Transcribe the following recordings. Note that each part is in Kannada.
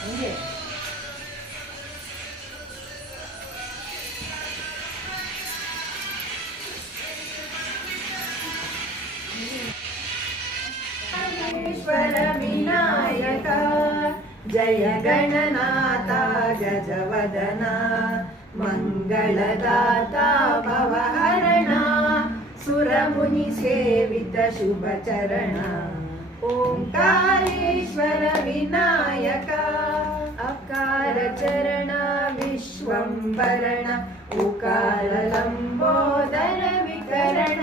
ಹಂಗೆ ईश्वर विनायक जय गणनाथ गजवदना मंगलदाता भवहरणा सुरमुनि सेवित शुभ चरणा ओंकारेश्वर विनायक अकार चरण विश्वंभरण उकार लंबोदर विकरण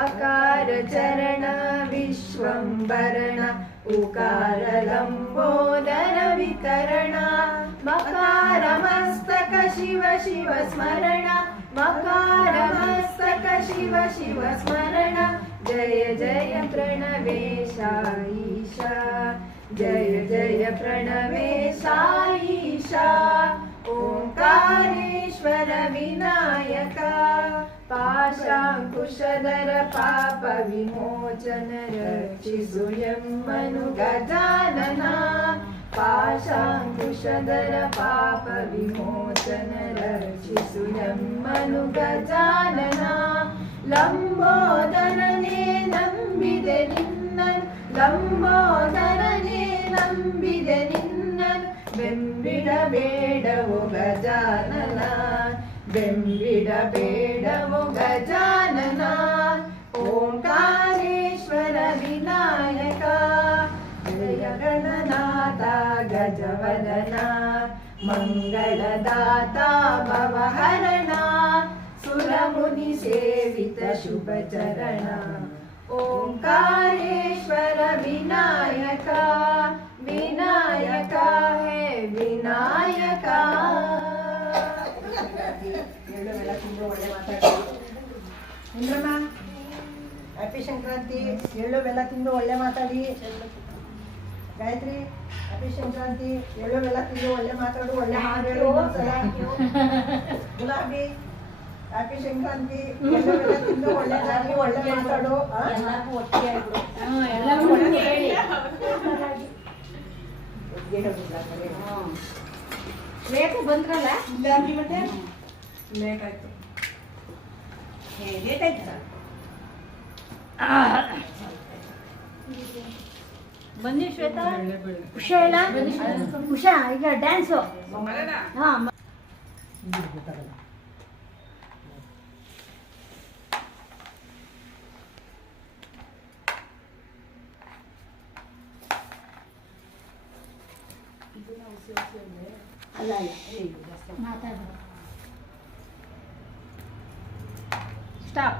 अकार चरण विश्वंभरण उकार लंबोदर विकरण मकार मस्तक शिव शिव स्मरण मकार मस्तक शिव शिव स्मरण जय जय प्रणवेशा ईशा जय जय प्रणवेशा ईशा ओंकारेश्वर विनायक पाशांकुशधर पाप विमोचन रक्षिसु यम्मनु गजानना पाशांकुशधर पाप विमोचन रक्षिसु यम्मनु गजानना लंबोदरने ನಂಬಿದೆ ನಿನ್ನನು ಲಂಬೋದರನೇ ನಂಬಿದೆ ನಿನ್ನನು ಬೆಂಬಿಡಬೇಡವೋ ಗಜಾನನ ಬೆಂಬಿಡಬೇಡವೋ ಗಜಾನನ ಓಂಕಾರೇಶ್ವರ ವಿನಾಯಕ ಜಯ ಗಣನಾಥ ಗಜವದನ ಮಂಗಳದಾತ ಭವಹರಣ सुरमुनि सेवित शुभ चरण ओंकारेश्वर विनायक विनायक है विनायक इंद्रಮ್ಮ ಹ್ಯಾಪಿ ಸಂಕ್ರಾಂತಿ ಎಳ್ಳು ಬೆಲ್ಲ ತಿಂದು ಒಳ್ಳೆ ಮಾತಾಡಿ ಗಾಯತ್ರಿ ಹ್ಯಾಪಿ ಸಂಕ್ರಾಂತಿ ಎಳ್ಳು ಬೆಲ್ಲ ತಿಂದು ಒಳ್ಳೆ ಮಾತಾಡು ಒಳ್ಳೆ ಹಾಡು ಹೇಳು ಗುಲಾಬಿ ಹ್ಯಾಪಿ ಸಂಕ್ರಾಂತಿ ಎಲ್ಲರೂ ತಿಂದು ಒಳ್ಳೆದಾಗಿ ಒಳ್ಳೆ ಮಾತಾಡು ಎಲ್ಲರಿಗೂ ಒಟ್ಟಿಗೆ ಎಲ್ಲರಿಗೂ ಒಟ್ಟಿಗೆ ಹೇಳಿ ಲೇಟ್ ಬಂದ್ರಲ್ಲ ಇಲ್ಲ ಅಂದ್ರಿ ಮತ್ತೆ ಲೇಟ್ ಆಯ್ತು ಲೇಟ್ ಆಯ್ತು ಬನ್ನಿ ಶ್ವೇತಾ ಉಷಾ ಇಲ್ಲ ಉಷಾ ಈಗ ಡ್ಯಾನ್ಸು ಹಾಂ ಅಲ್ಲ ಮಾತಾಡು ಸ್ಟಾಪ್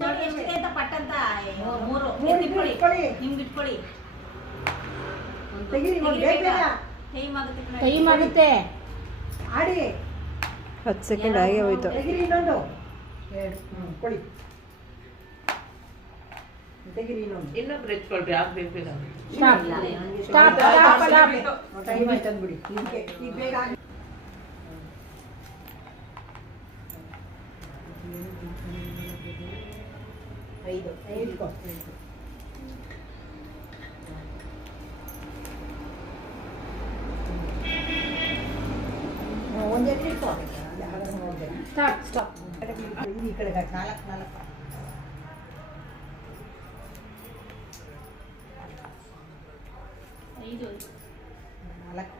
ನೋಡಿ ಎಷ್ಟಿದೆ ಅಂತ ಪಟ್ಟಂತ ಮೂರು ಇಟ್ಕೊಳ್ಳಿ ನಿಮ್ಗೆ ಇಟ್ಕೊಳ್ಳಿ ಟೈಮ್ ಆಗುತ್ತೆ ಆಡಿ 10 ಸೆಕೆಂಡ್ ಆಗಿ ಹೋಯ್ತು ತೆಗಿರಿ ಇನ್ನೊಂದು ಕೊಡಿ ತೆಗಿರಿ ಇನ್ನೊಂದು ಇಟ್ಕೊಳ್ರಿ ಆಗ್ಬೇಕು ಸ್ಟಾಪ್ ಸ್ಟಾಪ್ ಸ್ಟಾಪ್ ಟೈಮ್ ಆಯ್ತು ಅಂದ್ಬಿಡಿ ಈಗ ಬೇಗ ಐದು ಇಟ್ಕೊ ಒಂದೇ ಇಟ್ಕೊ ಸ್ಟಾಪ್ ಸ್ಟಾಪ್ ಈ ಕಡೆ ನಾಲ್ಕು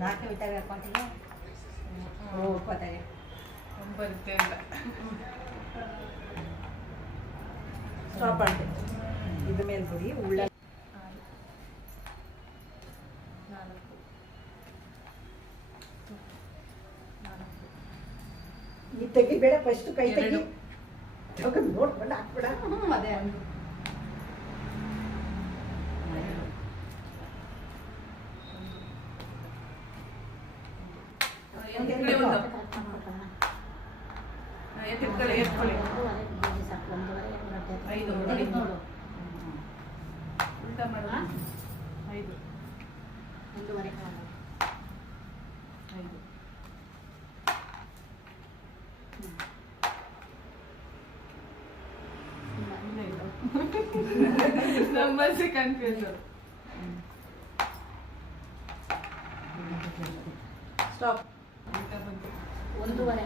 ನಾಲ್ಕು ಬಿಟ್ಟಾಗ ಅಕೌಂಟಿಗೆ ಬರುತ್ತೆ ಅಂತ ಸ್ಟಾಪ್ ಮಾಡಿ ಇದ್ರ ಮೇಲೆ ಬಿಡಿ ಉಳ್ಳ ಈ ತೆಗಿಬೇಡ ಫಸ್ಟ್ ಕೈ ತೆಗಿ ನೋಡ್ಕೊಂಡು ಹಾಕ್ಬೇಡ ಅದೇ ಐದು ಉಲ್ಟಾ ಮಾಡು ಐದು ಒಂದೂವರೆ ಐದು ನಂಬರ್ಸ್ ಕನ್ಫ್ಯೂಸ್. ಸ್ಟಾಪ್. ಒಂದೂವರೆ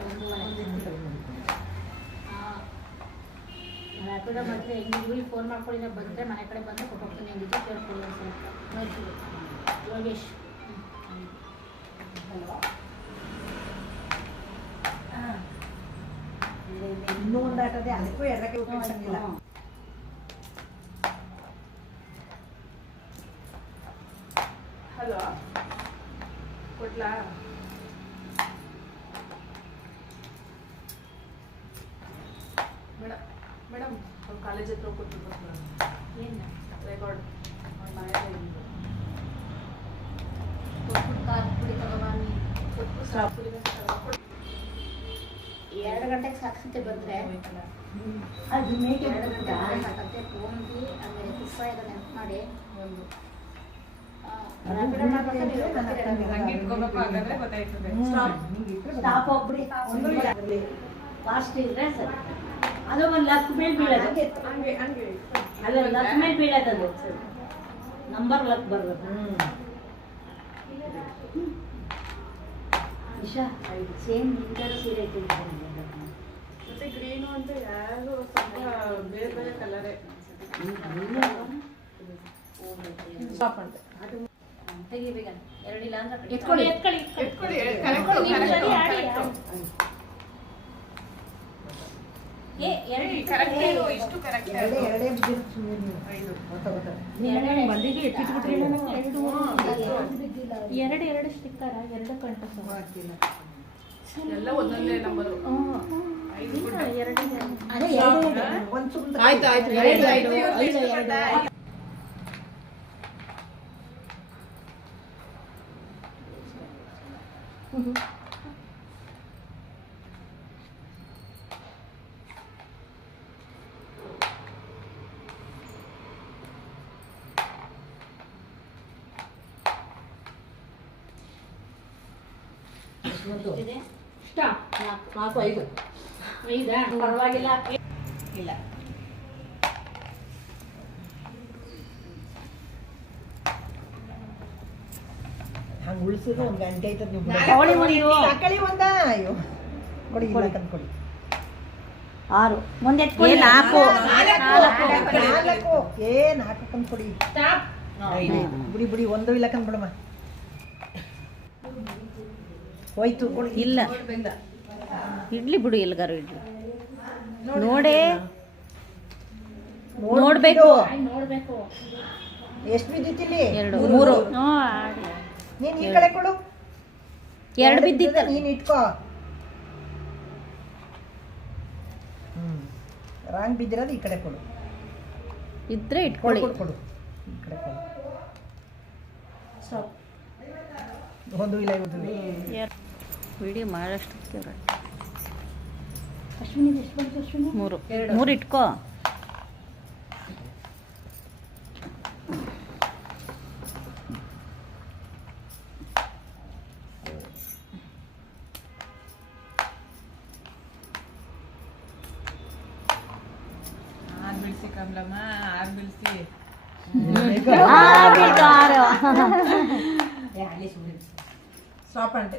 ರ್ಯಾಪಿಡೋ ಮಾಡಿದ್ರೆ ಹೆಂಗೆ ಫೋನ್ ಮಾಡ್ಕೊಳ್ಳಿ, ನಾವು ಬಂದರೆ ಮನೆ ಕಡೆ ಬಂದು ಕೊಟ್ಟೋಗ್ತೀನಿ, ಹೆಂಗಿದ್ದು ಕೇಳ್ಕೊಳ್ಳಿ ನೋಡ್ತೀವಿ. ಯೋಗೇಶ್ ಹಲೋ. ಇನ್ನೂ ಒಂದು ಆಟದೆ, ಅದಕ್ಕೂ ಎರಡಕ್ಕೆ ಉಪಯೋಗಿಸಂಗಿಲ್ಲ. ಹಲೋ ಕೊಡ್ಲಾ? ಮೇಡಮ್ ಮೇಡಮ್ ಅವ್ರು ಕಾಲೇಜ್ ಹತ್ರ ಕೊಟ್ಟಿರ್ಬೇಕು ಮೇಡಮ್. ಏನು ರೆಕಾರ್ಡ್ ಅವ್ರ ಮನೆಯಲ್ಲೇ ಇದ್ದು. ಕೊಟ್ಬಿಟ್ಟು ಕಾರ್ ಪುಡಿ ತಗೋಬನ್ನಿ. ಸ್ಟಾಪ್. 2 ಗಂಟೆಗೆ ಸಾಕ್ಷಿತೆ ಬಂದರೆ ಅದು ಮೇಕೆ 2 ಗಂಟೆಗೆ ಸಾಕತ್ತೆ. ಫೋನ್ಗೆ ಆಮೇಲೆ ತುಪ್ಪ ಎಲ್ಲ ನೆನಪು ಮಾಡಿ ಒಂದು ರ್ಯಾಪಿಡೋ ಮಾಡ್ಬೇಕು. ಹಂಗೆ ಇಟ್ಕೋಬೇಕು, ಹಾಗಾದ್ರೆ ಗೊತ್ತಾಯ್ತದೆ. ಸ್ಟಾಪ್ ಹೋಗ್ಬಿಡಿ. ಒಂದು ಇಲ್ಲ. ಫಾಸ್ಟ್ ಇದ್ರೆ ಸರಿ. ಅದು ಒಂದು ಲಕ್ ಮೇಲೆ ಬೀಳೋದು. ಹಂಗೆ ಹಂಗೆ ಅಲ್ಲ, ಲಕ್ ಮೇಲೆ ಬೀಳೋದು. ನಂಬರ್ ಲಕ್ ಬರೋದು. ಇಶಾ ಸೇಮ್ ನಿಂತರ ಸೀರೆ ಇಟ್ಟಿದ್ದೀನಿ. ಮತ್ತೆ ಗ್ರೀನು ಅಂತ ಯಾರು ಸ್ವಲ್ಪ ಬೇರೆ ಬೇರೆ ಕಲರೇ. ಸ್ಟಾಪ್ ಅಂತ ಅದು ತೆಗಿಬೇಕ. 2 ಇಲ್ಲ ಅಂದ್ರೆ ಎತ್ಕೊಳ್ಳಿ, ಎತ್ಕೊಳ್ಳಿ. ಕರೆಕ್ಟ್ ಹೇಳು, ಇಷ್ಟು ಕರೆಕ್ಟ್ ಹೇಳು. ಎರಡೇ ಬಿದ್ದಿರುತ್ತೆ ಸುಮ್ಮನೆ ನೀವು. 5 ಗೊತ್ತಾಗುತ್ತೆ. ಎರಡು ಸ್ಟಿಕ್ಕರ್ 2 ಕಂಟು ಮಾಡ್ತಿಲ್ಲ. ಎಲ್ಲ ಒಂದೊಂದೇ ನಂಬರು. 5 ಗುಡ್ಡ. ಅದೇ ಒಂದು ಸುಮ್ಮನೆ ಆಯ್ತು ಆಯ್ತು. 5 ಸ್ಟಾಪ್. 4 5 5 ಪರವಾಗಿಲ್ಲ. ಇಲ್ಲ. ಹಂಗೆ ಉಳಿಸಿದ್ರೆ 1 ಗಂಟೆ ಆಯ್ತದ ನೀವು. ತಗೊಳ್ಳಿ ಒಂದು. ತಕೊಳ್ಳಿ ಒಂದ. ಅಯ್ಯೋ ಕೊಡಿ, ಇಲ್ಲ ತಂದ್ಕೊಡಿ. 6 ಮುಂದೆ ಎತ್ಕೊಳ್ಳಿ. 4 4 4 ತಂದ್ಕೊಡಿ. ಸ್ಟಾಪ್. ಬಿಡಿ ಬಿಡಿ, ಒಂದು ಇಲ್ಲ ಕಂದ್ಬಿಡಮ್ಮ. ಹೋಯ್ತು ಕೊಡಿ. ಇಲ್ಲ. ಇಡ್ಲಿ ಬಿಡು, ಎಲ್ಗಾರು ಇಡ್ಲಿ ನೋಡೇ ನೋಡ್ಬೇಕು. ನೋಡ್ಬೇಕು. ಎಷ್ಟು ಬಿದ್ದಿತ್ತಿಲ್ಲಿ? 2 3 ನೀನ್ ಈ ಕಡೆ ಕೊಡು. 2 ಬಿದ್ದಿತ್ತ. ನೀನ್ ಇಟ್ಕೋ. ರಾಂಗ್ ಬಿದ್ದಿರೋದು ಈ ಕಡೆ ಕೊಡು. ಇದ್ರೆ ಕೊಡು ಇಟ್ಕೊಳ್ಳಿ. ಕೊಡು ಕೊಡು. ಈ ಕಡೆ ಕೊಡು. ಸ್ಟಾಪ್. ಒಂದು ಇಲ್ಲ, ಒಂದು ವಿಡಿಯೋ ಮಾಡಷ್ಟು ಅಶ್ವಿನಿ ಎಷ್ಟು ಬಂತು? ಅಶ್ವಿನಿ 3 ಇಟ್ಕೋ. ಬಿಡಿಸಿ ಕಮಲಮ್ಮ, 6 ಬಿಡಿಸಿ. ಸ್ಟಾಪ್ ಅಂತೆ.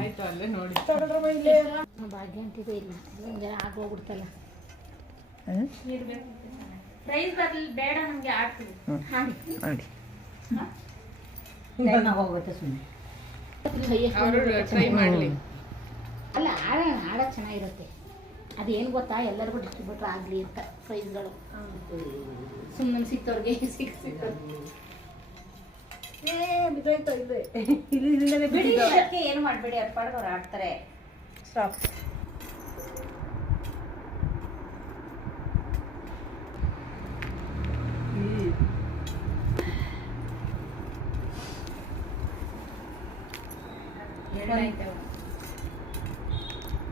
ಆಯ್ತು, ಅಲ್ಲೇ ನೋಡಿ. ಭಾಗ್ಯ ಅಂತಿದೆ ಇಲ್ಲ. ಹಿಂಗೆ ಆಗೋಗ್ಬಿಡ್ತಲ್ಲ. ಪ್ರೈಸ್ ಬರಲಿ ಬೇಡ, ನಮಗೆ ಆಡ್ತೀವಿ. ಮಾಡಿ. ಹೋಗುತ್ತೆ ಸುಮ್ಮನೆ. ಅವರು ಟ್ರೈ ಮಾಡಲಿ. ಅಲ್ಲ, ಆಡೋದು ಚೆನ್ನಾಗಿರುತ್ತೆ. ಅದೇನು ಗೊತ್ತಾ, ಎಲ್ಲರಿಗೂ ಡಿಸ್ಟ್ರಿಬ್ಯೂಟರ್ ಆಗಲಿ ಅಂತ ಪ್ರೈಸ್ಗಳು. ಸುಮ್ಮನೆ ಸಿಕ್ತವ್ರಿಗೆ ಸಿಕ್ತವ್ರಿಗೆ ಬಿಡಿ. ಇದಕ್ಕೆ ಏನು ಮಾಡಬೇಡಿ, ಅದು ಪಾಡ್ಗೆ ಅವ್ರು ಆಡ್ತಾರೆ. ಸ್ಟಾಪ್.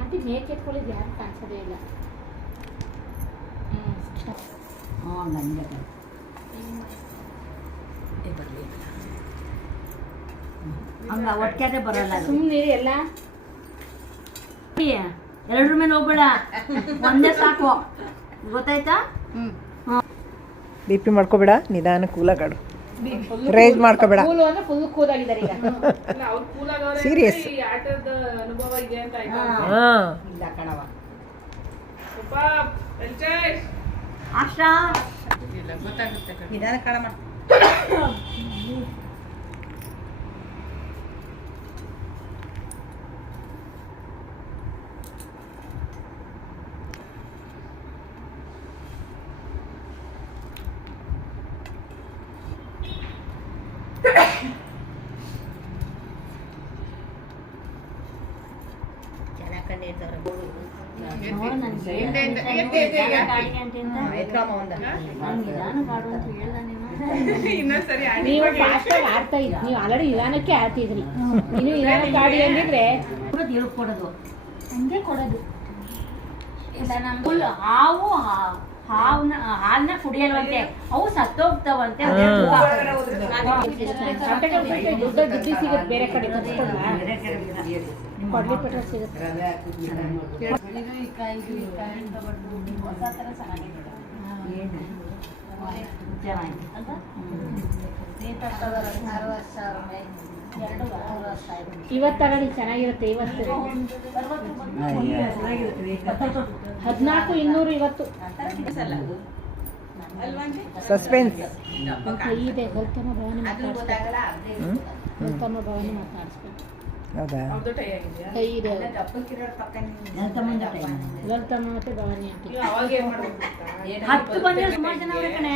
ಅದು ಮೇಕ್ ಎತ್ಕೊಳ್ಳಿದ್ದು ಯಾರು ಕಾಣಿಸೋದೇ ಇಲ್ಲ. ಹಂಗ ಒಟ್ಟಿಗೆ ಬರಲ್ಲ. ಸುಮ್ಮನೆ ಎಲ್ಲ 2 ಮೇಲೆ ಹೋಗ್ಬೇಡ, ಒಂದೇ ಸಾಕು, ಗೊತ್ತಾಯ್ತಾ? ಬಿ ಪಿ ಮಾಡ್ಕೋಬೇಡ, ನಿಧಾನ ಕೂಲಾಗಾಡು, ರೈಸ್ ಮಾಡ್ಕೋಬೇಡ. ಕೂಲು ಅಂದ್ರೆ ಫುಲ್ ಕೂಲಾಗಿದ್ದಾರೆ ಈಗ. ಇಲ್ಲ ಅವ್ರು ಕೂಲಾಗವ್ರೆ Serious. ಈ ಆಟದ ಅನುಭವ ಇದೆ ಅಂತ ಆಯ್ತು. ಹಾಂ, ಇಲ್ಲ ಕಣವ. ಸ್ವಲ್ಪ ವೆಂಕಟೇಶ್ ಆಶಾ ಇಲ್ಲ ಗೊತ್ತಾಗುತ್ತೆ ಕಣೆ. ನಿಧಾನ ಕಣಮ್ಮ. ಚೆನ್ನಾಗಿ ಕಂಡಿರ್ತಾರೆ. ನೋಡು ನನಗೆ ಇನ್ನೊಂದ್ಸರಿ ಆಡಿ ನೀವು ಫಾಸ್ಟ್ ಆಗಿ ಆಡ್ತಾ ಇದ್ರಿ, ನೀವು ಆಲ್ರೆಡಿ ನಿಧಾನಕ್ಕೆ ಆಡ್ತಿದ್ರಿ. ನೀವು ನಿಧಾನಕ್ಕೆ ಆಡಿ ಅಂದಿದ್ರೆ ಕೊಡೋದು ಹಂಗೆ ಕೊಡೋದು. ಫುಲ್ ಹಾಲನ್ನ ಕುಡಿಯಲ್ವಂತೆ, ಅವು ಸತ್ತೋಗ್ತಾವಂತೆ. ದೊಡ್ಡ ದುಡ್ಡು ಸಿಗುತ್ತೆ ಬೇರೆ ಕಡೆ ತರಿಸ್ಕೊಂಡ ಕೊಡ್ಲಿ ಪೆಟ್ರೋಲ್ ಸಿಗುತ್ತೆ. ಇವತ್ತು ತಗೊಳ್ಳಿ, ಚೆನ್ನಾಗಿರುತ್ತೆ. ಇವತ್ತು 14,200 ಇವತ್ತು. ಸಸ್ಪೆನ್ಸ್. ಕೈ ಇದೆ, ಗೌತಮ ಭವಾನಿ ಮಾತಾಡಿಸ್ಬೇಕು. ಗೌತಮ ಭವಾನಿ ಮಾತಾಡಿಸ್ಬೇಕು. ಹೌದಾ? ಅವ್ರದ್ದು ಟೈ ಆಗಿದೆಯಾ? ಕೈ ಇದೆ ಗೌತಮ ಮತ್ತೆ ಭವಾನಿ ಅಂತ. ನೀವು ಅವಾಗ ಏನ್ ಮಾಡ್ಬೇಕು ಗೊತ್ತಾ? 10 ಬಂದ್ರೆ ಸುಮಾರು ಜನ ಅವ್ರೆ ಕಣೆ.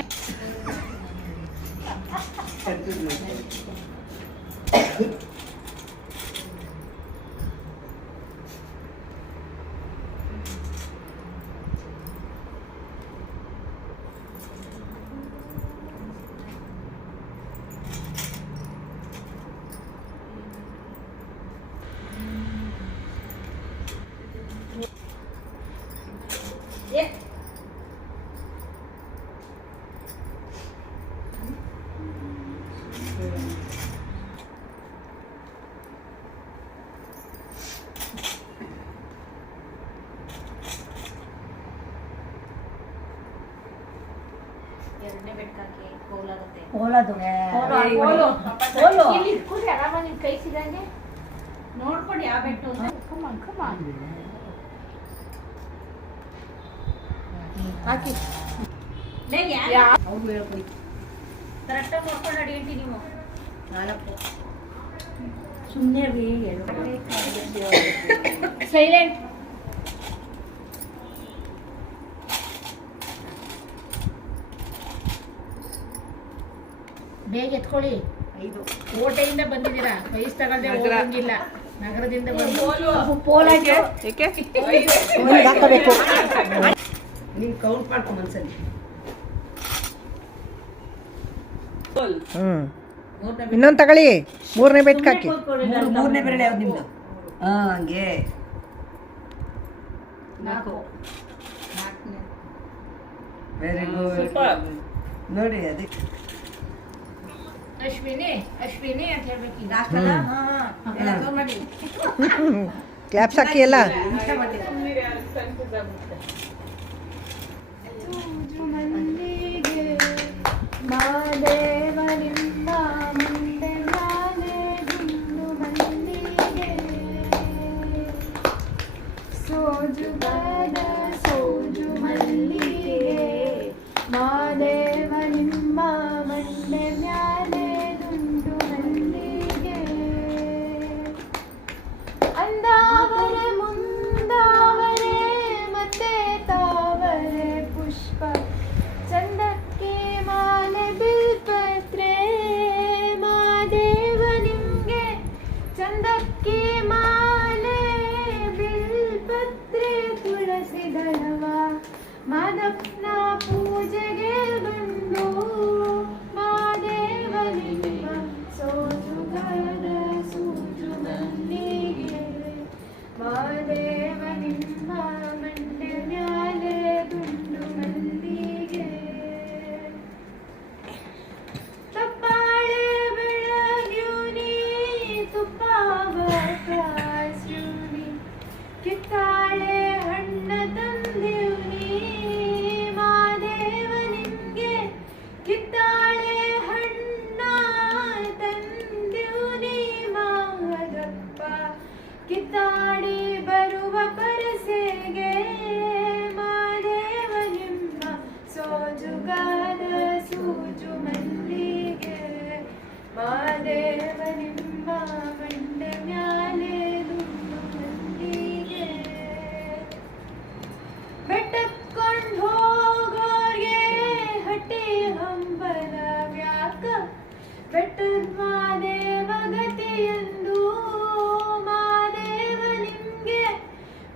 ಇಲ್ಲಿ ಇಟ್ಕೊಂಡ್ರೆ ಆರಾಮಾಗಿ ನಿಮ್ ಕೈ ಸಿಗಂಗೆ ನೋಡ್ಕೊಂಡು ಯಾವ ಬೆಟ್ಟು ಹಾಕಿ. ಕರೆಕ್ಟಾಗಿ ನೋಡ್ಕೊಂಡು ಅಡಿಯಂಟಿ ನೀವು. 4 ಸುಮ್ಮನೆ ಸೈಲೆಂಟ್. ಬೇಗ ಎತ್ಕೊಳ್ಳಿ. ಕೋಟೆಯಿಂದ ಬಂದಿದ್ದೀರಾ, ವಯಸ್ ತಗೊಳ್ದೆ ಹೋಗಂಗಿಲ್ಲ. ನಗರದಿಂದ ಬಂದು ಏಕೆ? ಹಾಕಬೇಕು. ನೀನು ಕೌಂಟ್ ಮಾಡ್ಕೊ ಮನ್ಸಲ್ಲಿ. ಇನ್ನೊಂದು ತಗೊಳ್ಳಿ, 3ನೇ ಬೆಟ್ಕ್ ಹಾಕಿ. 3ನೇ ಬೆರಳು ಯಾವ್ದು ನಿಮ್ದು? ಹಂಗೆ 4. Very good. ನೋಡಿ ಅದಕ್ಕೆ ಅಶ್ವಿನಿ ಅಶ್ವಿನಿ ಅಂತ ಹೇಳ್ಬೇಕು. ಈಗ ಮಾಡಿ ಕ್ಲಾಪ್ಸ್ ಹಾಕಿ ಎಲ್ಲ. ಸುಮ್ಮನಿರಿ, ಅಲ್ಲಿ ಕನ್ಫ್ಯೂಸ್ ಆಗ್ಬಿಡುತ್ತೆ. ಮಾದೇವನಿಂದ ಮುಂದೆ ನಾನೇ ಗುಂಡು ಮಲ್ಲಿಗೆ ಸೋಜುಗಾದ ಸೋಜು ಮಲ್ಲಿಗೆ ಮಾದೇವನಿಂದ ಮಂಡೆ ಮ್ಯಾಲೆ ದುಂಡು ಮಲ್ಲಿಗೆ ಅಂದಾವರೆ ಮುಂದಾವರೆ ಮತ್ತೆ ತಾವರೆ ಪುಷ್ಪ ಚಂದಕ್ಕೆ ಮಾಲೆ ಬಿಲ್ಪನೆ ನಿಮ್ಮ ಮಂಡೆ ಮ್ಯಾಲೆ ದುಂಡು ಮಲ್ಲಿಗೆ ಬೆಟ್ಟಕ್ಕೊಂಡ್ ಹೋಗೋರ್ಗೆ ಹಟ್ಟಿ ಹಂಬಲ ವ್ಯಾಕ ಬೆಟ್ಟದ ಮಾದೇವ ಗತಿಯೆಂದು ಮಾದೇವ ನಿಮ್ಗೆ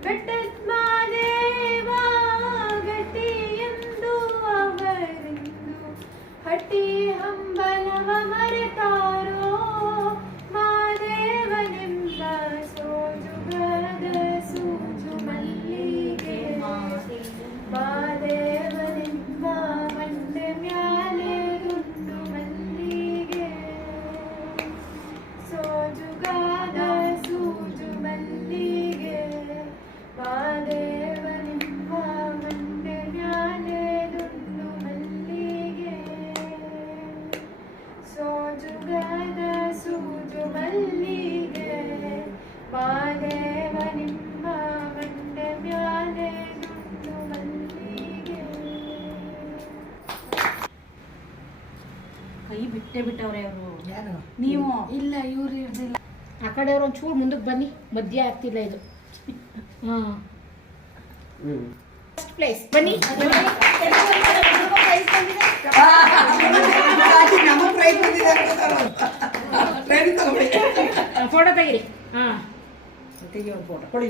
ಬೆಟ್ಟದ ಮಾದೇವ ಗತಿಯೆಂದು ಅವರೆಂದು ಹಟ್ಟಿ ಹಂಬಲವ ಮರೆತಾರೋ ಮಾದೇವ ನಿಮ್ಮ ಸೋಜುಗದ ಸೂಜು ಮಲ್ಲಿಗೆ ಮಾದೇವ ನಿಮ್ಮ ಮಂಡೆ ಮ್ಯಾಲೆ ದುಂಡು ಮಲ್ಲಿಗೆ ಸೋಜುಗಾದ ಸೂಜು ಮಲ್ಲಿಗೆ ಮಾದೇವ ನಿಮ್ಮ ಮಂಡೆ ಮ್ಯಾಲೆ ದುಂಡು ಮಲ್ಲಿಗೆ ಸೋಜುಗಾದ ಸೂಜು ಮಲ್ಲಿಗೆ ಮಾದೇವ ನಿಮ್ಮ ಮಂಡೆ ಮ್ಯಾಲೆ ದುಂಡು ಮಲ್ಲಿಗೆ. ಕೈ ಬಿಟ್ಟೇ ಬಿಟ್ಟವ್ರೆ ಅವರು. ಯಾರು? ನೀವು ಇಲ್ಲ ಇವ್ರು ಇರ್ದಿಲ್ಲ. ಆ ಕಡೆಯವ್ರು ಒಂಚೂರು ಮುಂದಕ್ಕೆ ಬನ್ನಿ, ಮಧ್ಯ ಆಗ್ತಿಲ್ಲ ಇದು. ಹಾಂ ಫಸ್ಟ್ ಪ್ಲೇಸ್ ಬನ್ನಿ. ನಮ್ಮ ಪ್ರೈಸ್ ಬಂದಿದೆ ಫೋಟೋ ತೆಗಿರಿ. ಹಾಂ ಕೊಡಿ.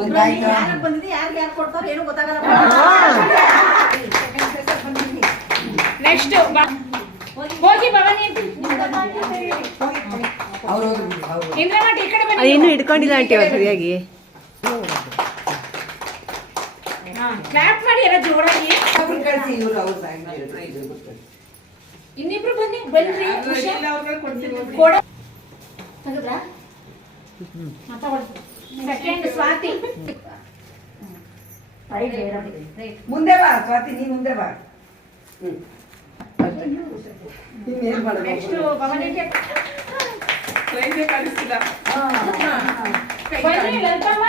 ಒಂದಾಯ್ತು. ಯಾರು ಬಂದಿದೆ ಯಾರಿಗೆ ಯಾರು ಕೊಡ್ತಾರೋ ಏನೂ ಗೊತ್ತಾಗಲ್ಲ. ನೆಕ್ಸ್ಟ್ ಹೋಗಿ ಭವಾನಿ ಅವ್ರು ಇಂದ್ರಮಠ ಈ ಕಡೆ ಬನ್ನಿ. ಇನ್ನು ಹಿಡ್ಕೊಂಡಿಲ್ಲ ಆಂಟಿ ಅವ್ರು ಸರಿಯಾಗಿ. ಕ್ಲಾಪ್ ಮಾಡಿ ಎಲ್ಲ ಜೋರಾಗಿ. ಅವ್ರು ಕಳಿಸಿ ಇವರು ಅವ್ರು ಇನ್ನಿಬ್ರು ಬನ್ನಿ ಬನ್ರಿ. ಉಷಾ ಇಲ್ಲ ಅವ್ರಿಗೆ ಕೊಡ್ತೀನಿ. ಕೊಡ ತೆಗೆದ್ರಾ? ಸೆಕೆಂಡ್ ಸ್ವಾತಿ. ಮುಂದೆ ಬಾ ಸ್ವಾತಿ, ನೀ ಮುಂದೆ ಬಾ. ಇನ್ನೇನ್ ಮಾಡೋದು? ನೆಕ್ಸ್ಟ್ ಭವಾನಿಗೆ ಕೈಗೆ ಕಳಿಸಿದ. ಬನ್ನಿ ಲಲಿತಮ್ಮ.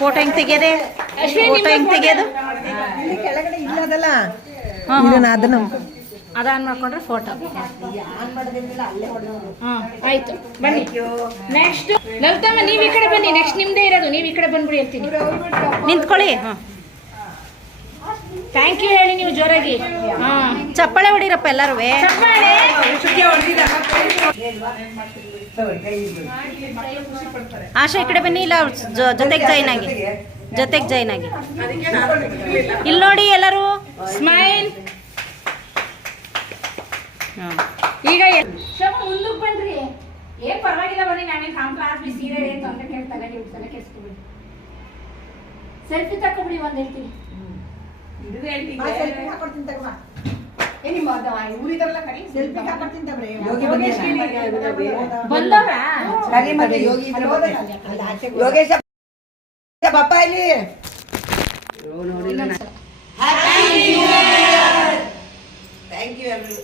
ಫೋಟೋ ಹೆಂಗ್ ತೆಗಿಯೋದೆ? ಫೋಟೋ ಹೆಂಗ್ ತೆಗಿಯೋದು? ಇಲ್ಲಿ ಕೆಳಗಡೆ ಇಲ್ಲದಲ್ಲ. ಹಾಂ ಅದನ್ನ ಅದಾನ್ ಮಾಡ್ಕೊಂಡ್ರೆ ಫೋಟೋ. ಆನ್ ಮಾಡೋದಿಲ್ಲ, ಅಲ್ಲೇ ಹೊಡೆಯೋದು. ಹಾಂ ಆಯ್ತು ಬನ್ನಿ. ನೆಕ್ಸ್ಟ್ ಲಲಿತಮ್ಮ ನೀವು ಈ ಕಡೆ ಬನ್ನಿ. ನೆಕ್ಸ್ಟ್ ನಿಮ್ದೇ ಇರೋದು, ನೀವು ಈ ಕಡೆ ಬಂದ್ಬಿಡಿ ಅಂತೀನಿ. ನಿಂತ್ಕೊಳ್ಳಿ. ಹಾಂ ಥ್ಯಾಂಕ್ ಯು ಹೇಳಿ ನೀವು ಜೋರಾಗಿ. ಹಾಂ ಚಪ್ಪಾಳೆ ಹೊಡೀರಪ್ಪ ಎಲ್ಲರೂ. ಚಪ್ಪಾಳೆ. ಆಶಾ ಈ ಕಡೆ ಬನ್ನಿ. ಇಲ್ಲ ಜೊತೆಗೆ ಜಾಯ್ನ್ ಆಗಿ, ಜೊತೆಗೆ ಜಾಯ್ನ್ ಆಗಿ. ಇಲ್ಲಿ ನೋಡಿ ಎಲ್ಲರೂ. ಸ್ಮೈಲ್. ಹಾಂ ಈಗ ಶಮ ಮುಂದಕ್ಕೆ ಬನ್ರಿ. ಏನ್ ಪರವಾಗಿಲ್ಲ ಬನ್ನಿ. ನಾನೇನು ಕಾಂಪ್ಲಾಸ್ ಸೀರೆ ಏನು ತೊಂದರೆ ಕೇಳ್ತಾನೆ, ನೀವು ತಲೆ ಕೆಡಿಸ್ಕೊಬಿಡಿ. ಸೆಲ್ಫಿ ತಕೊಬಿಡಿ ಒಂದು ಹೇಳ್ತೀನಿ. ಸೆಲ್ಫಿ ಹಾಕೊಡ್ತೀನಿ ತಗೋ. ನಿಮ್ಮ ಊರಿದರಲ್ಲ ಕಡೆ ಸೆಲ್ಫಿ ಹಾಕೊಡ್ತೀನಿ ತಗೊಳ್ರಿ. ಬಂದವ್ರಾ? ಸರಿ ಮತ್ತೆ ಯೋಗಿ ಇದ್ರೆ ಮತ್ತೆ. ಯೋಗೇಶ ಬಪ್ಪ ಇಲ್ಲಿ. ಥ್ಯಾಂಕ್ ಯು ಎಲ್ರು.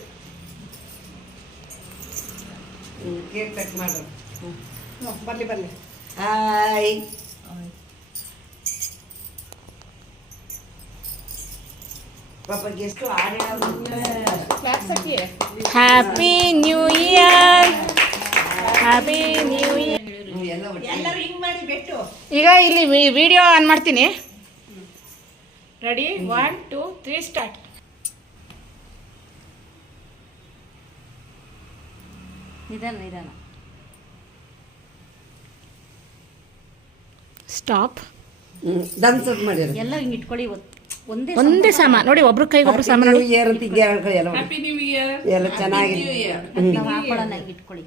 ಕೇಕ್ ಕಟ್ ಮಾಡು. ಬರ್ಲಿ ಬರ್ಲಿ. ಹಾಯ್. ಪಾಪಗೆ ಎಷ್ಟು ಆಡೋದು. Happy new year. Happy new year. ಎಲ್ಲ ಒಟ್ಟಿಗೆ. ಎಲ್ಲರೂ ಹಿಂಗ್ ಮಾಡಿ ಬೆಟ್ಟು. ಈಗ ಇಲ್ಲಿ ವಿಡಿಯೋ ಆನ್ ಮಾಡ್ತೀನಿ. Ready 1 2 3 start. ನಿಧಾನ ನಿಧಾನ. ಸ್ಟಾಪ್. ಡಾನ್ಸ್ ಮಾಡಿದ್ರು. ಎಲ್ಲ ಹಿಂಗೆ ಇಟ್ಕೊಳ್ಳಿ. ಒಂದೇ ಸಮ ನೋಡಿ, ಒಬ್ರು ಕೈಗೆ ಒಬ್ರು ಸಮ ನೋಡಿ. ಇಯರ್ ಅಂತ ಈಗ ಹೇಳ್ಕೊಳ್ಳಿ ಎಲ್ಲ. Happy new year. ಎಲ್ಲ ಚೆನ್ನಾಗಿದೆ. ನಾವು ಹಾಕೊಳ್ಳೋಣ, ಹಿಂಗೆ ಇಟ್ಕೊಳ್ಳಿ.